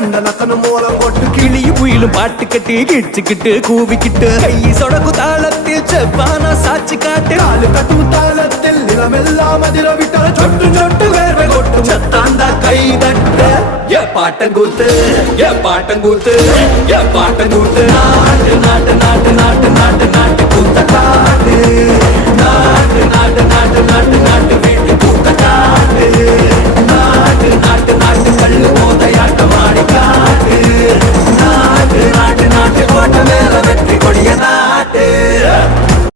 கண்ணனக்கனும் மூலம் போட்டு கிளியும் குயிலும் பாட்டு கட்டி கிச்சுக்கிட்டு கூவிக்கிட்டு கை சொடக்கு தாளத்தில் செவ்வானா சாட்சி காட்டு காலு கட்டும் தாளத்தில் நிலமெல்லாம் அதிர விட்டால சொட்டு சொட்டு வேர்வை கொட்டும் சத்தாந்தா கை தட்ட ஏ பாட்டங்கூத்து ஏ பாட்டங்கூத்து ஏ பாட்டங்கூத்து நாட்டு நாட்டு நாட்டு நாட்டு நாட்டு நாட்டு கூத்தக்கா